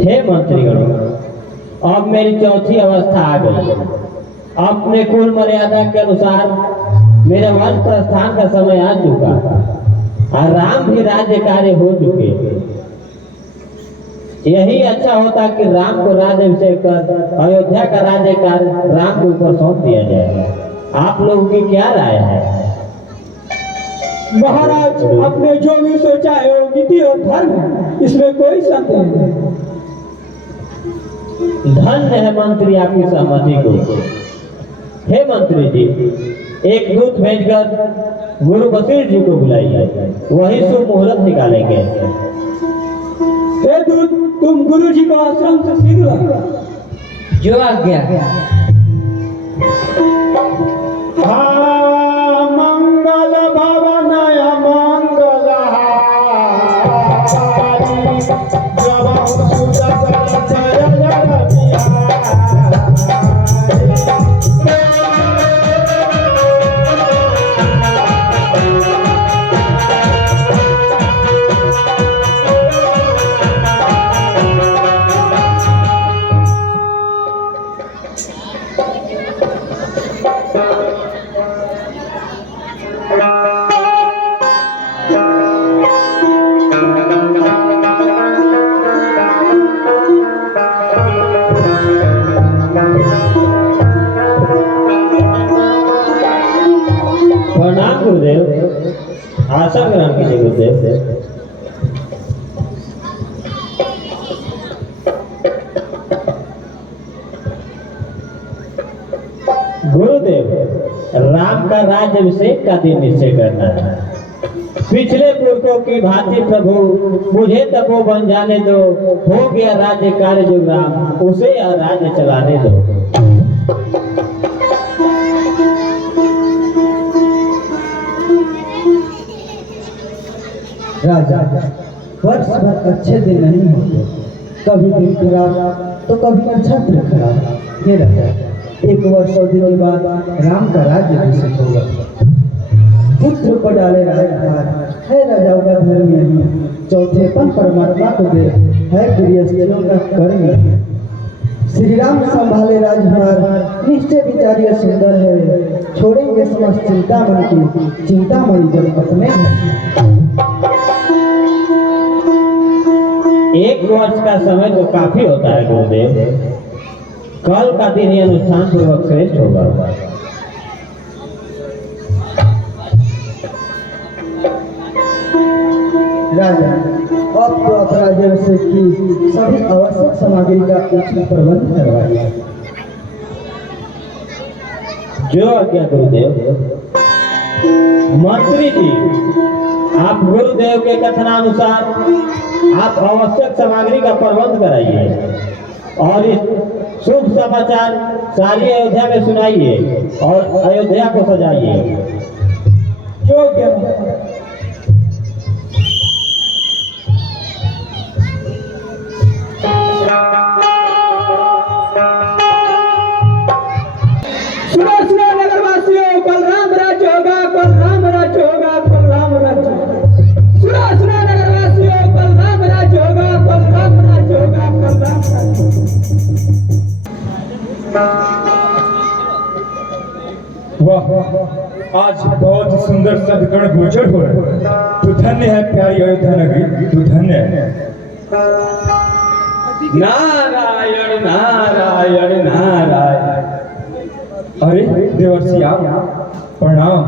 हे मंत्रीगणों, अब मेरी चौथी अवस्था आ गई। अपने कुल मर्यादा के अनुसार मेरे वन प्रस्थान का समय आ चुका और राम भी राज्य कार्य हो चुके। यही अच्छा होता कि राम को राज्याभिषेक कर अयोध्या का राज्य कार्य राम के ऊपर सौंप दिया जाए। आप लोगों की क्या राय है? महाराज, अपने जो भी सोचा है वो नीति और धर्म, इसमें कोई संदेह नहीं। धन्य है मंत्री आपकी सहमति को। हे मंत्री जी, एक दूत भेजकर गुरु वशिष्ठ जी को बुलाइए, वही शुभ मुहूर्त निकालेंगे। हे दूत, तुम गुरु जी को आश्रम से शीघ्र लाओ। जो आज्ञा। मंगल भवनय मंगल प्रणाम गुरुदेव, आसन ग्रहण कीजिए गुरुदेव। गुरुदेव, राम का राज्याभिषेक का दिन निश्चय करना है। पिछले पुरखों की भांति प्रभु मुझे तपोवन जाने दो, हो गया राज्य कार्य जो राम, उसे राज्य चलाने दो। राजा, वर्ष भर अच्छे दिन नहीं होते, कभी दिन खराब तो कभी नक्षत्र खराब। ये राजा, 1 वर्ष अवधि के बाद राम का राज्य अभिषेक होगा। पुत्र को डाले राजभार, है राजाओं का धर्म यही। चौथेपन परमात्मा को दे, है गृहस्थियों का कर्म यही। श्री राम संभाले राजभार, निश्चय विचार्य सुंदर है। छोड़ेंगे समस्त चिंतामणि की, चिंतामणि जब अपने। 1 वर्ष का समय तो काफी होता है गुरुदेव। कल का दिन ही अनुष्ठान पूर्वक श्रेष्ठ होगा। राजा, अब तो अपना जैसे की सभी आवश्यक सामग्री का उचित प्रबंध करवाइए। जो आज्ञा गुरुदेव। मंत्री जी, आप गुरुदेव के कथनानुसार आप आवश्यक सामग्री का प्रबंध कराइए और इस शुभ समाचार सारी अयोध्या में सुनाइए और अयोध्या को सजाइए। सुनो सुनो नगर वाह, आज बहुत ही सुंदर सदगण गोचर हो रहा है। तू धन्य है प्यारी अयोध्या नगरी, तू धन्य है। नारायण नारायण नारायण। अरे देवर्षि आप, प्रणाम।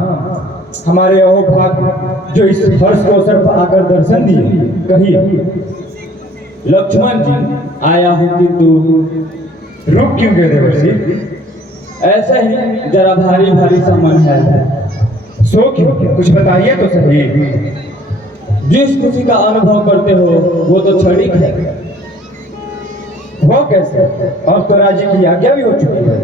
हमारे अहोभाग्य जो इस हर्ष के अवसर पर आकर दर्शन दिए, कहिए। लक्ष्मण जी, आया हूँ किंतु रुक क्यों गए देवर्षि? ऐसे ही जरा भारी भारी सा मन है। सो क्यों? कुछ बताइए तो सही। जिस खुशी का अनुभव करते हो वो तो क्षणिक है। वो कैसे? अब तो राज्य की आज्ञा भी हो चुकी है।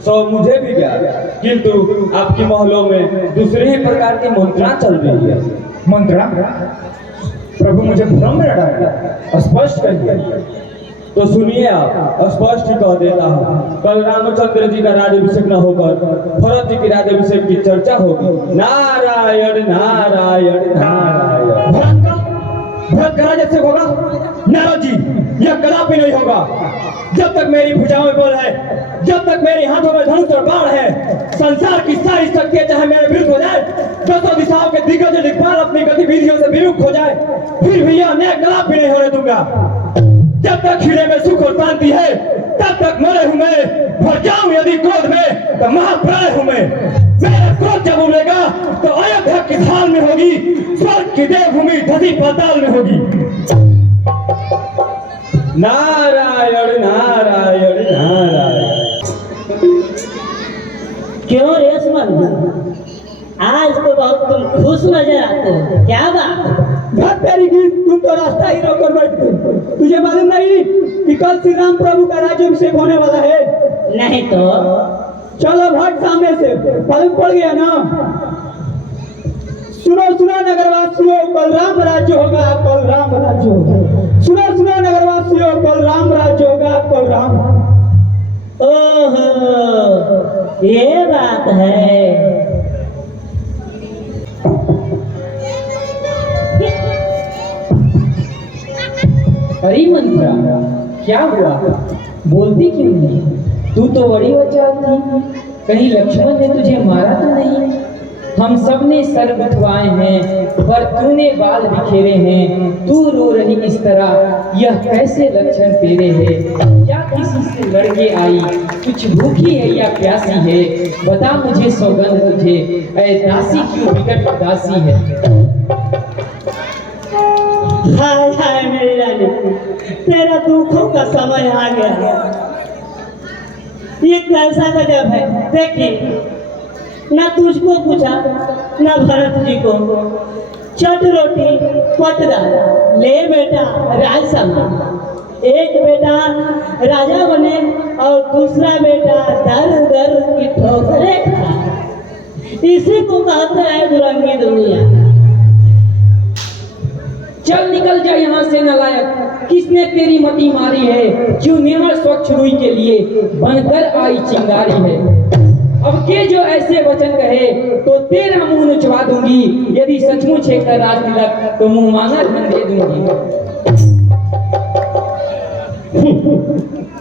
सो मुझे भी ज्ञान, किंतु आपके महलों में दूसरे ही प्रकार की मंत्रणा चल रही है। मंत्रणा? प्रभु मुझे भ्रम में डाला, स्पष्ट कहिए। तो सुनिए, आप स्पष्ट ही कह देता हूँ। कल रामचंद्र जी का राज्याभिषेक न होकर भरत जी के राज्याभिषेक की चर्चा होगी। नारायण नारायण नारायण। भरत का राज्याभिषेक होगा? नारद जी, यह कदापि नहीं होगा। जब तक मेरी भुजाओं में बल है, जब तक मेरे हाथों में धनुष और बाण है, संसार की सारी शक्तियां चाहे मेरे विरुद्ध हो जाए, दसों दिशाओं के दिग्गज दिक्पाल अपनी गतिविधियों से विमुख हो जाए, फिर भी यह अन्याय कदापि नहीं होने दूंगा। जब तक हृदय में सुख और शांति है, तब तक मरे हूं मैं। भर जाऊं यदि क्रोध में तो महाप्रलय हूं मैं। मेरा क्रोध जब उमड़ेगा तो अयोध्या किस हाल में होगी? स्वर्ग की देवभूमि धसी पाताल में होगी। नारायण नारायण नारायण। क्यों रेशमन, आज तो बहुत तुम खुश नजर आते हो, क्या बात? भक्त तेरी की, तुम तो रास्ता ही रोकर बैठते। तुझे मालूम नहीं कि कल श्री राम प्रभु का राज्याभिषेक होने वाला है? नहीं तो चलो भक्त, सामने से मालूम पड़ गया ना। सुनो सुनो नगरवासियों, कल राम राज्य होगा, कल राम राज्य होगा। सुनो सुनो नगरवासियों, कल राम राज्य होगा, कल राम। ओहो, ये बात है। अरे मंत्रा, क्या हुआ? बोलती क्यों नहीं? तू तो बड़ी वजह थी। कहीं लक्ष्मण ने तुझे मारा तो नहीं? हम सब ने सर गुथवाए हैं, पर तूने बाल बिखेरे हैं। तू रो रही इस तरह, यह कैसे लक्षण तेरे हैं? क्या किसी से लड़के आई? कुछ भूखी है या प्यासी है? बता मुझे सौगंध तुझे, ऐ दासी क्यों विकट दासी है? हाय हाय मेरी रानी, तेरा दुखों का समय आ गया। ये कैसा गजब है। देखिए, ना तुझको पूछा ना भरत जी को। चट रोटी पट दाल, ले बेटा राज संभाल। एक बेटा राजा बने और दूसरा बेटा दर दर की ठोकरें खाए। इसी को कहते हैं दुरंगी दुनिया। चल निकल जा यहाँ से नालायक। किसने तेरी मति मारी है? जो निर्मल स्वच्छ रुई के लिए बनकर आई चिंगारी है। अब के जो ऐसे वचन कहे तो तेरा मुंह नुचवा दूंगी। यदि सचमुच है कर राज तिलक तो मुंह मांगा धन दे दूंगी।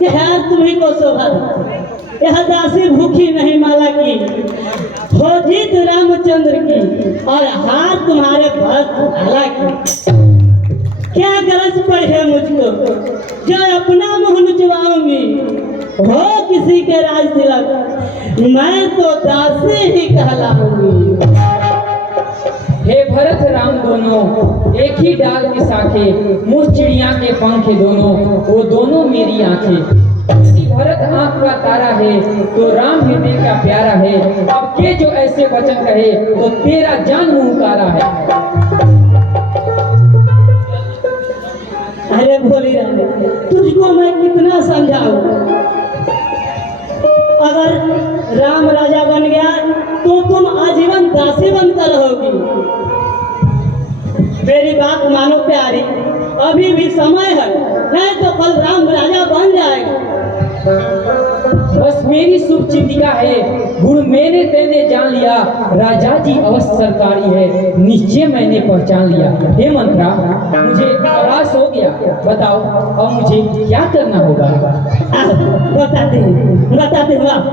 यार तुम्ही को शोभा, यह दासी भूखी नहीं माला की, हो जीत रामचंद्र की और हाथ तुम्हारे भक्त भाला की। क्या गरज पड़ी है मुझको जो अपना मुंह नुचवाऊंगी? हो किसी के राज तिलक, मैं तो दासी ही कहलाऊंगी। हे भरत राम दोनों एक ही डाल के साखे, मुझ चिड़िया के पंख दोनों, वो दोनों मेरी आंखें। यदि भरत आंख का तारा है तो राम हृदय का प्यारा है। अब के जो ऐसे वचन कहे तो तेरा जान मुंह कारा है। अरे भोली रानी, तुझको मैं कितना समझाऊं? अगर राम राजा बन गया तो तुम आजीवन दासी बनकर रहोगी। मेरी बात मानो प्यारी, अभी भी समय है, नहीं तो कल राम राजा बन जाएगा। बस मेरी शुभ चिंतिका है। गुण मैंने तेने जान लिया, राजा जी अवश्य सरकारी है, निश्चय मैंने पहचान लिया। हे मंत्रा, मुझे आभास हो गया, बताओ अब मुझे क्या करना होगा? बताते हैं आप।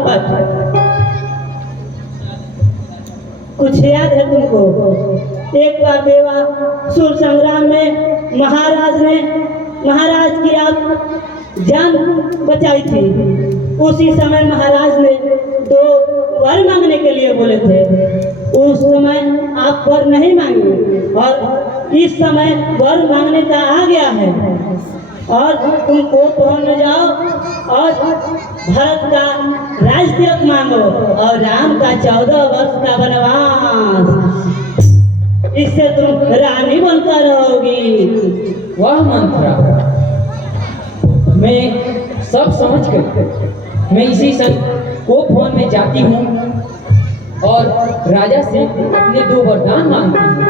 कुछ याद है तुमको? एक बार बेवा सुर संग्राम में महाराज की आप जान बचाई थी। उसी समय महाराज ने 2 वर मांगने के लिए बोले थे। उस समय आप वर नहीं मांगे और इस समय वर मांगने का आ गया है और तुम कोप भवन में जाओ और भरत का राजतिलक मांगो और राम का 14 वर्ष का वनवास। इससे तुम रानी बनकर रहोगी। वाह मंत्रा, मैं सब समझ गई। मैं इसी सन कोप भवन में जाती हूँ और राजा से अपने 2 वरदान मांगती हूँ।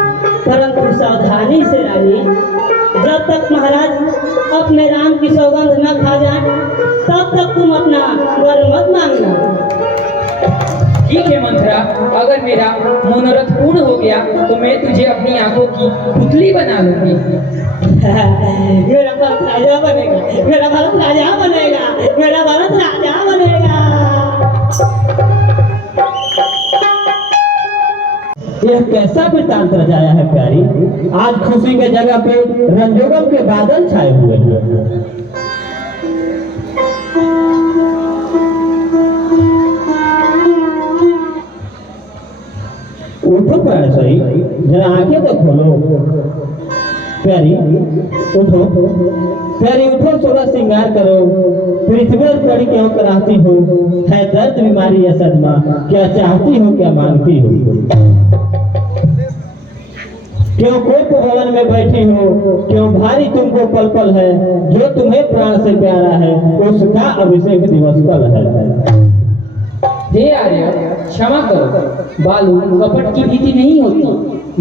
परंतु सावधानी से रानी, जब तक महाराज अपने राम की सौगंध न खा जाए तब तक तुम अपना वर मत मांगना। ठीक है मंत्रा, अगर मेरा मनोरथ पूर्ण हो गया तो मैं तुझे अपनी आंखों की पुतली बना लूंगी। मेरा भरत राजा बनेगा, मेरा भरत राजा बनेगा, मेरा भरत राजा बनेगा। यह कैसा वृतांत रचाया है प्यारी? आज खुशी के जगह पे रंजोगम के बादल छाए हुए हैं। उठो प्राण सही, जरा आंखें तो खोलो। प्यारी उठो, प्यारी उठो, 16 श्रृंगार करो। पृथ्वी पर पड़ी क्यों कराती हो? है दर्द, बीमारी या सदमा? क्या चाहती हो, क्या मांगती हो? क्यों कोप भवन में बैठी हो? क्यों भारी तुमको पल पल है? जो तुम्हें प्राण से प्यारा है उसका अभिषेक दिवस कल है। हे आर्य, क्षमा करो, बालू कपट की भीति नहीं होती।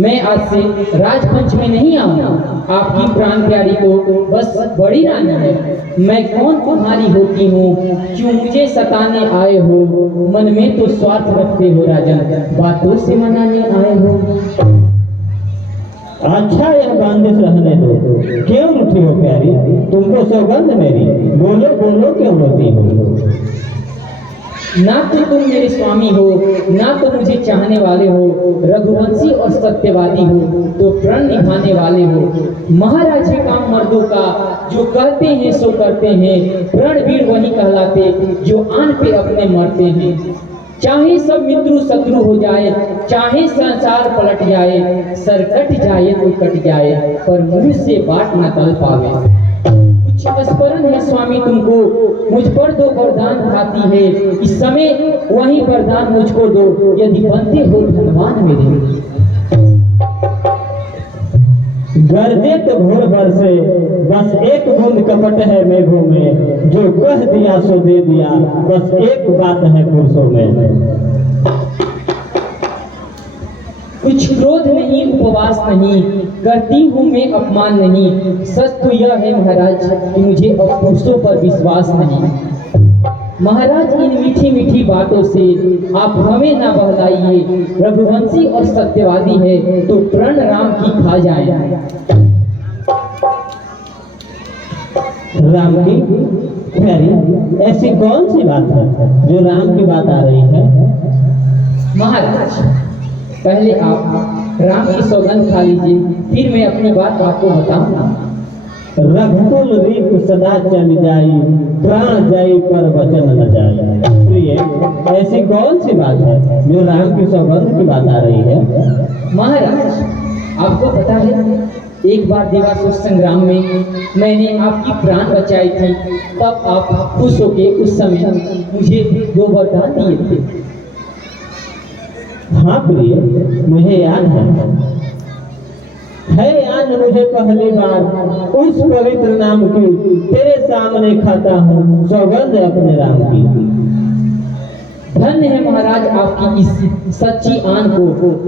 मैं आज से राजपंच में नहीं आऊंगा। आपकी प्राण प्यारी तो बस बड़ी रानी है। मैं कौन तुम्हारी होती हूँ, क्यों मुझे सताने आए हो? मन में तो स्वार्थ रखते हो राजन, बातों से मनाने आए हो। अच्छा, यह बांदिश रहने दो। क्यों उठी हो प्यारी? तुमको सौगंध मेरी, बोलो बोलो क्यों रोती हो? ना तो तुम मेरे स्वामी हो, ना तो मुझे चाहने वाले हो। रघुवंशी और सत्यवादी हो तो प्रण निभाने वाले हो। महाराज के काम मर्दों का, जो कहते हैं सो करते हैं। प्रणवीर वही कहलाते जो आन पे अपने मरते हैं। चाहे सब मित्रु शत्रु हो जाए, चाहे संसार पलट जाए, सर कट जाए तो कट जाए, पर मुंह से बात न टल पावे। कुछ स्मरण है स्वामी तुमको, मुझ पर 2 वरदान खाती है। इस समय वही वरदान मुझको दो, यदि बनते हो धनवान मेरे। गरजे तो घोर बरसे, बस एक बूंद कपट है मेघों में। जो कह दिया सो दे दिया, बस एक बात है पुरुषों में। कुछ क्रोध नहीं, उपवास नहीं, करती हूँ मैं अपमान नहीं। सच तो यह है महाराज कि मुझे अब पुरुषों पर विश्वास नहीं। महाराज, इन मीठी मीठी बातों से आप हमें ना बहलाइए। रघुवंशी और सत्यवादी है तो प्रण राम की खा जाए। राम की प्यारी, ऐसी कौन सी बात है जो राम की बात आ रही है? महाराज, पहले आप राम की सौगंध खा लीजिए, फिर मैं अपनी बात आपको बताऊंगा। रघुकुल रीत सदा चल जाई, प्राण जाई पर वचन न जाई। प्रिय, ऐसी कौन सी बात है जो राम की सौगंध की बात आ रही है? महाराज, आपको पता है एक बार देवासुर संग्राम में मैंने आपकी प्राण बचाई थी। तब आप खुश होके उस समय मुझे 2 वरदान दिए थे। हाँ प्रिय, मुझे याद है आज मुझे पहली बार उस पवित्र नाम की तेरे सामने खाता हूँ, सौगंध अपने राम की। धन्य है महाराज आपकी इस सच्ची आन को।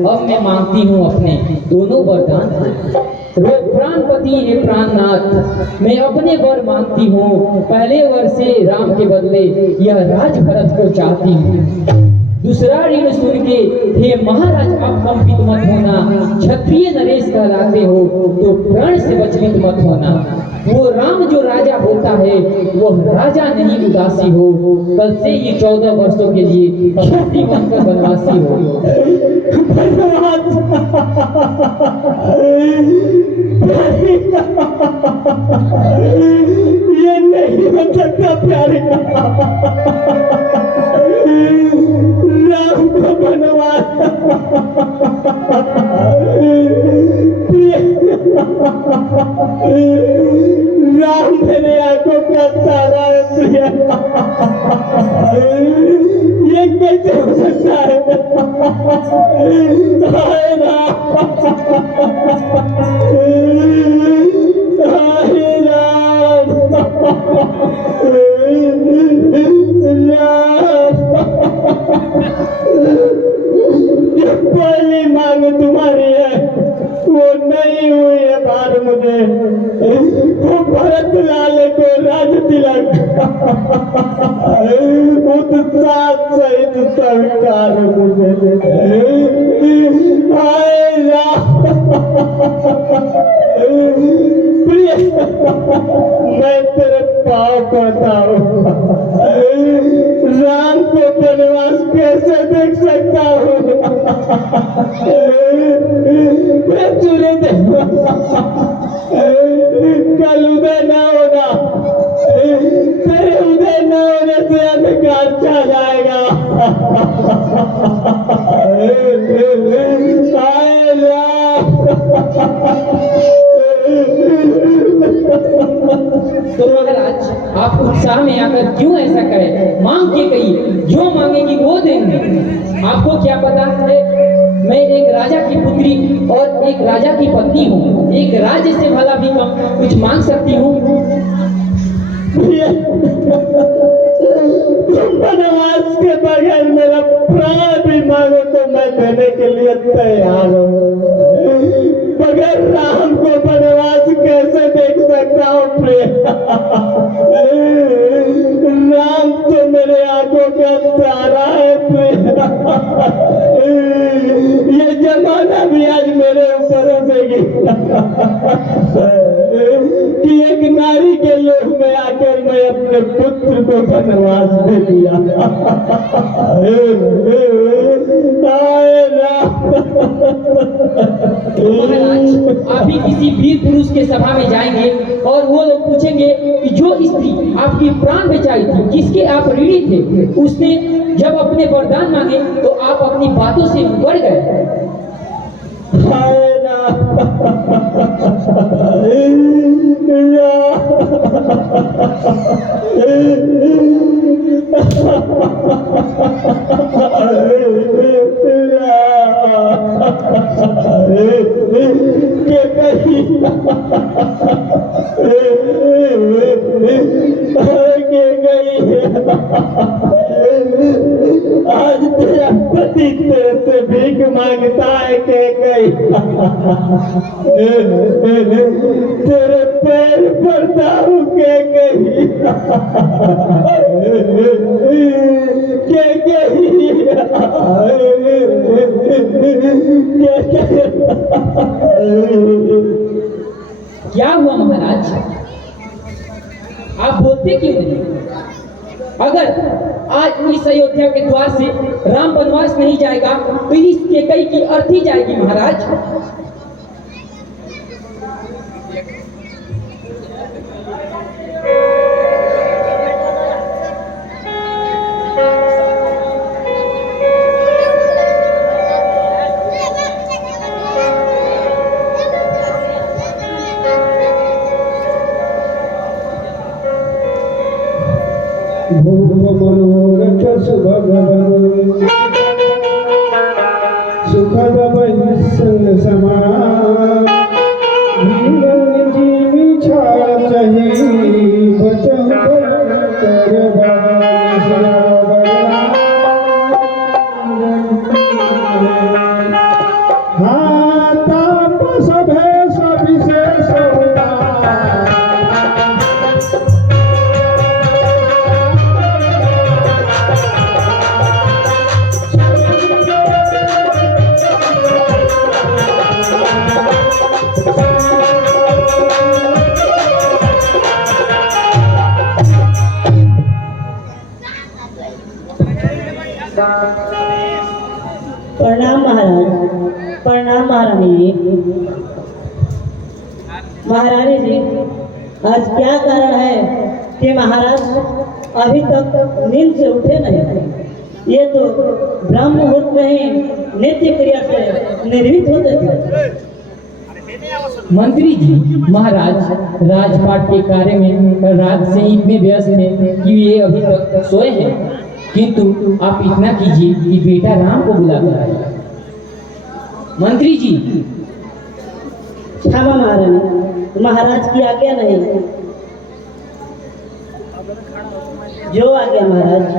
अब मैं मांगती हूँ अपने दोनों वरदान। प्राणपति हे प्राणनाथ, मैं अपने वर मांगती हूँ। पहले वर से राम के बदले यह राज भरत को चाहती हूँ। दूसरा ऋण सुन के हे महाराज आप कंपित मत होना। क्षत्रिय नरेश कहलाते हो तो प्राण से वंचित मत होना। वो राम जो राजा होता है वो राजा नहीं उदासी हो। कल से ये 14 वर्षों के लिए क्षत्रिय बनकर बनवासी हो। ये नहीं हो सकता प्यारे, राम को बनवास राम मेरे आंखों का तारा है प्रिया, ये कैसे हो सकता है? हाय राम, हाय राम, जो पहली मांग तुम्हारी है वो नहीं हुई है बार मुझे। वो भरत लाल को राज तिलक उत्साह सहित स्वीकार मुझे। हाय राम, प्रिय मैं तेरे पाँव पड़ता हूँ। राम को बनवास कैसे देख सकता हूँ? कल उदय न होना, तेरे उदय न होने से अंधकार छा जाएगा। हाय राम, तो महाराज आप उत्साह में आकर क्यों ऐसा करें? मांग के कहिए, जो मांगेगी वो देंगे। आपको क्या पता है मैं एक राजा की पुत्री और एक राजा की पत्नी हूँ। एक राज्य से भला भी कम कुछ मांग सकती हूँ। बनवास के बगैर मेरा प्राण भी मांगो तो मैं देने के लिए तैयार हूँ। बगैर राम को बनवास कैसे देख सकता हूँ प्रिय? राम तो मेरे आंखों का तारा है प्रिय। ये जमाना भी आज मेरे ऊपर हंसेगी कि एक नारी के लोभ में आकर मैं अपने पुत्र को बनवास दे दिया। महाराज आप भी किसी वीर पुरुष के सभा में जाएंगे और वो लोग पूछेंगे कि जो स्त्री आपकी प्राण बचाई थी, जिसके आप ऋणी थे, उसने जब अपने वरदान मांगे तो आप अपनी बातों से बढ़ गए। हाय राम, आज तेरा पति तेरे से भीख मांगता है के गई। तेरे पैर पड़ता हूँ के गई, के गई, क्या हुआ महाराज? आप बोलते क्यों नहीं? अगर आज इस अयोध्या के द्वार से राम वनवास नहीं जाएगा तो इस कैकई की अर्थी जाएगी महाराज। सुखद संग समा प्रणाम महाराज। प्रणाम महारानी। महारानी जी, आज क्या कारण है कि महाराज अभी तक नींद से उठे नहीं? ये तो ब्रह्म मुहूर्त में ही नित्य क्रिया से निर्मित होते थे। मंत्री जी, महाराज राजपाट के कार्य में रात से इतने व्यस्त हैं कि ये अभी तक सोए हैं, किंतु आप इतना कीजिए कि बेटा राम को बुला कर आइए। मंत्री जी। क्षमा महारानी, महाराज की आज्ञा नहीं। जो आज्ञा महाराज।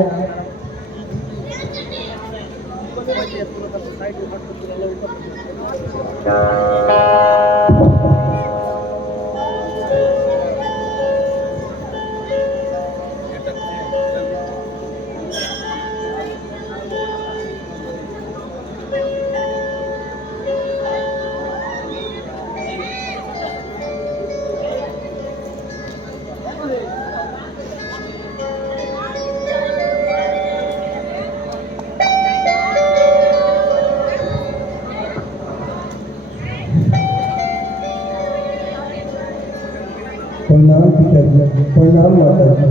प्रणाम पिताजी, प्रणाम माताजी।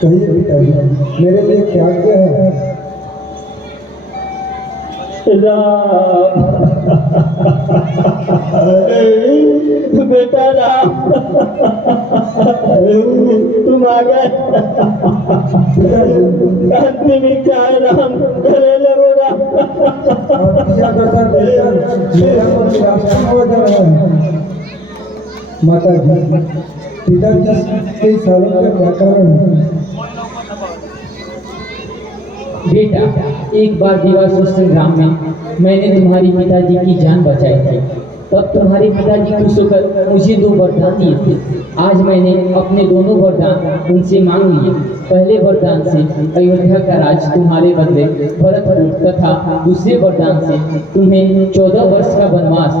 कहिए पिताजी, मेरे लिए क्या क्या है? बेटा राम, तुम आ गए। अंतिम इच्छा है राम, गले लगो राम। क्या करता बेटा, मेरा मन निराशा हो जा रहा है। माताजी, पिताजी कई सालों का क्या कारण है? बेटा, एक बार देवासुर संग्राम में मैंने तुम्हारी पिताजी की जान बचाई थी। तब तुम्हारे पिताजी खुश होकर मुझे 2 वरदान दिए थे। आज मैंने अपने दोनों वरदान उनसे मांग लिए। पहले वरदान से अयोध्या का राज तुम्हारे बदले भरतपुर तथा दूसरे वरदान से तुम्हें 14 वर्ष का वनवास